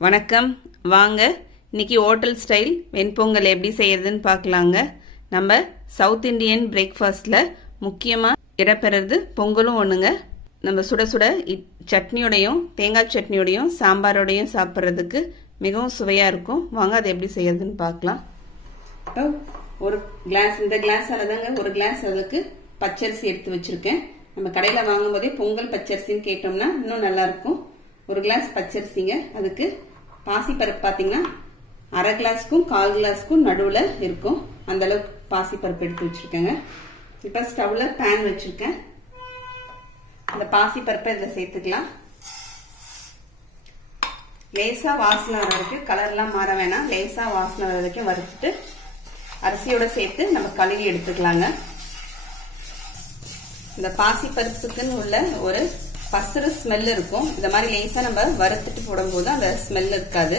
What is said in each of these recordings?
வணக்கம் வாங்க இன்னைக்கு ஹோட்டல் ஸ்டைல் வெண்பொங்கல் எப்படி செய்யறதுன்னு பார்க்கலாங்க. நம்ம சவுத் இந்தியன் பிரேக்ஃபாஸ்ட்ல முக்கியமா இடம்பெறது பொங்கலும் ஒண்ணுங்க. நம்ம சுட சுட சட்னியோடையும் தேங்காய் சட்னியோடையும் சாம்பாரோடையும் சாப்பிட்றதுக்கு மிகவும் சுவையா இருக்கும். வாங்க அதை எப்படி செய்யறதுன்னு பார்க்கலாம். ஒரு கிளாஸ் இந்த கிளாஸ் அளவுங்க ஒரு கிளாஸ் அளவுக்கு பச்சரிசி எடுத்து வச்சிருக்கேன். நம்ம கடையில வாங்கும் போதே பொங்கல் பச்சரிசின்னு கேட்டோம்னா இன்னும் நல்லா இருக்கும். ஒரு கிளாஸ் பச்சரிசிங்க. அதுக்கு பாசிப்பருப்பு பாத்தீங்கன்னா அரை கிளாஸ்க்கும் 1/4 கிளாஸ்க்கும் நடுவுல இருக்கும். அந்த அளவுக்கு பாசிப்பருப்பு எடுத்து வச்சிருக்கேங்க. இப்ப ஸ்டவ்ல பேன் வச்சிருக்கேன். அந்த பாசிப்பருப்பை இதுல சேர்த்துக்கலாம். லேசா வாசனை வர வரைக்கும், கலர்லாம் மாற வேணாம், லேசா வாசனை வர வரைக்கும் வறுத்துட்டு அரிசியோட சேர்த்து நம்ம கழுவி எடுத்துக்கலாங்க. இந்த பாசிப்பருப்புக்குன்னு உள்ள ஒரு பசுறு ஸ்மெல் இருக்கும். இந்த மாதிரி லேசா நம்ம வறுத்துட்டு போடும்போது அந்த ஸ்மெல் இருக்காது.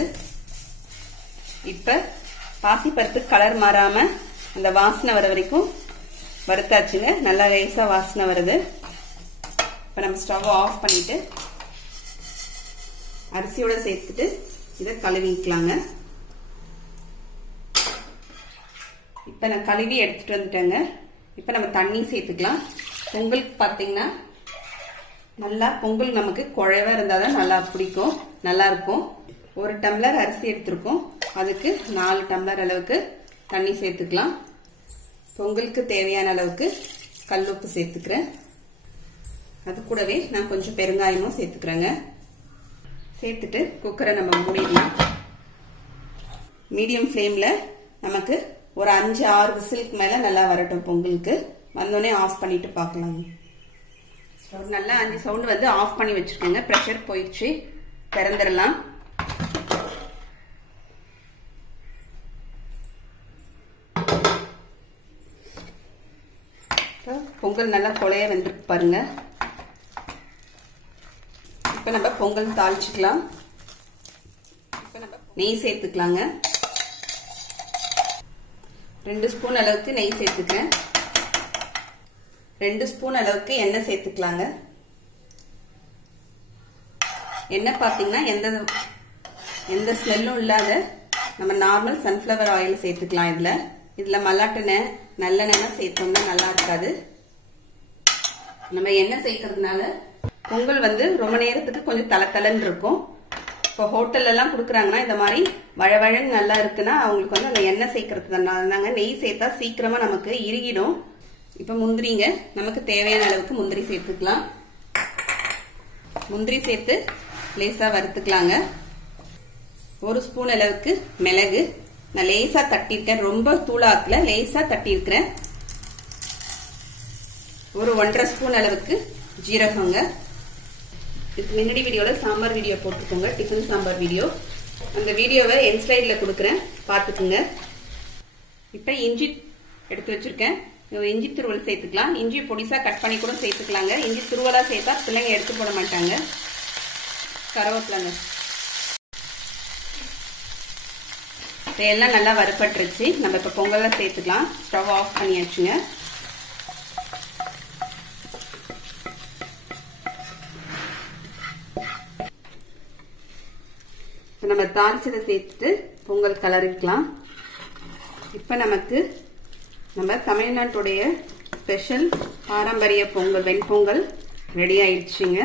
இப்ப பாசிப்பருப்பு கலர் மாறாம அந்த வாசனை வர வரைக்கும் வறுத்தாச்சுங்க. நல்லா லேசா வாசனை வருது. இப்ப நம்ம ஸ்டவ் ஆஃப் பண்ணிட்டு அரிசியோட சேர்த்துட்டு இதை கழுவிக்கலாங்க. இப்ப நான் கழுவி எடுத்துட்டு வந்துட்டேங்க. இப்ப நம்ம தண்ணி சேர்த்துக்கலாம். பொங்கலுக்கு பாத்தீங்கன்னா நல்லா பொங்கல் நமக்கு குழைவா இருந்தாதான் நல்லா பிடிக்கும், நல்லா இருக்கும். 1 டம்ளர் அரிசி எடுத்திருக்கோம். அதுக்கு 4 டம்ளர் அளவுக்கு தண்ணி சேர்த்துக்கலாம். பொங்கலுக்கு தேவையான அளவுக்கு கல்லுப்பு சேர்த்துக்கிறேன். அது கூடவே நான் கொஞ்சம் பெருங்காயமும் சேர்த்துக்கிறேங்க. சேர்த்துட்டு குக்கரை நம்ம மூடிடலாம். மீடியம் ஃப்ளேம்ல நமக்கு ஒரு 5-6 விசிலுக்கு மேல நல்லா வரட்டும். பொங்கலுக்கு வந்தோடனே ஆஃப் பண்ணிட்டு பார்க்கலாம். நல்லா 5 சவுண்ட் வந்து ஆஃப் பண்ணி வச்சிருக்கேங்க. பிரஷர் போயிடுச்சு. திறந்துடலாம். பொங்கல் நல்லா கொலைய வெந்திருக்கு பாருங்க. இப்ப நம்ம பொங்கல் தாளிச்சுக்கலாம். நெய் சேர்த்துக்கலாங்க. 2 ஸ்பூன் அளவுக்கு நெய் சேர்த்துக்கிறேன். 2 ஸ்பூன் அளவுக்கு எண்ணெய் சேர்த்துக்கலாங்க. எண்ணெய் பாத்தீங்கன்னா எந்த ஸ்மெல்லும் இல்லாத நம்ம நார்மல் சன்ஃபிளவர் ஆயில் சேர்த்துக்கலாம். இதுல மல்லாட்டெண்ணெய் நல்லெண்ணெய் சேர்த்தோம்னா நல்லா இருக்காது. நம்ம எண்ணெய் சேர்க்கறதுனால பொங்கல் வந்து ரொம்ப நேரத்துக்கு கொஞ்சம் தளன்னு இருக்கும். இப்போ ஹோட்டல்ல எல்லாம் கொடுக்குறாங்கன்னா இந்த மாதிரி வழவழன்னு நல்லா இருக்குன்னா அவங்களுக்கு வந்து அந்த எண்ணெய் சேர்க்கறதுனால நெய் சேர்த்தா சீக்கிரமா நமக்கு இறுகிடும். இப்ப முந்திரிங்க, நமக்கு தேவையான அளவுக்கு முந்திரி சேர்த்துக்கலாம். முந்திரி சேர்த்து லேசா வறுத்துக்கலாங்க. 1 ஸ்பூன் அளவுக்கு மிளகு நான் லேசா தட்டியிருக்கேன். ரொம்ப தூளாக்கல, லேசா தட்டியிருக்கிறேன். ஒரு 1/2 ஸ்பூன் அளவுக்கு ஜீரகங்க. இதுக்கு முன்னாடி வீடியோல சாம்பார் வீடியோ போட்டுக்கோங்க, டிஃபன் சாம்பார் வீடியோ. அந்த வீடியோவை என் ஸ்லைட்ல கொடுக்குறேன், பாத்துக்குங்க. இப்ப இஞ்சி எடுத்து வச்சிருக்கேன். இஞ்சி துருவல் சேர்த்துக்கலாம். இஞ்சி பொடிசா கட் பண்ணி கூட சேர்த்துக்கலாங்க. இஞ்சி துருவலா சேர்த்தா பிள்ளைங்க எடுத்து போட மாட்டாங்க. கருவேப்பிலைங்க. எல்லாம் நல்லா வறுபட்டுருச்சு. நம்ம இப்ப பொங்கல்ல சேர்த்துக்கலாம். ஸ்டவ் ஆஃப் பண்ணியாச்சுங்க. நம்ம தாளிச்சதை சேர்த்துட்டு பொங்கல் கலரிக்கலாம். இப்ப நமக்கு நம்ம தமிழ்நாட்டுடைய ஸ்பெஷல் பாரம்பரிய பொங்கல் வெண்பொங்கல் ரெடி ஆயிடுச்சுங்க.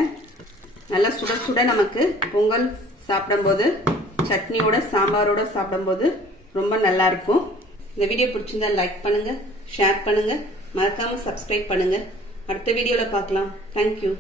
நல்லா சுட சுட நமக்கு பொங்கல் சாப்பிடும்போது சட்னியோட சாம்பாரோட சாப்பிடும்போது ரொம்ப நல்லா இருக்கும். இந்த வீடியோ பிடிச்சிருந்தா லைக் பண்ணுங்க, ஷேர் பண்ணுங்க, மறக்காம சப்ஸ்கிரைப் பண்ணுங்க. அடுத்த வீடியோல பார்க்கலாம். தேங்க்யூ.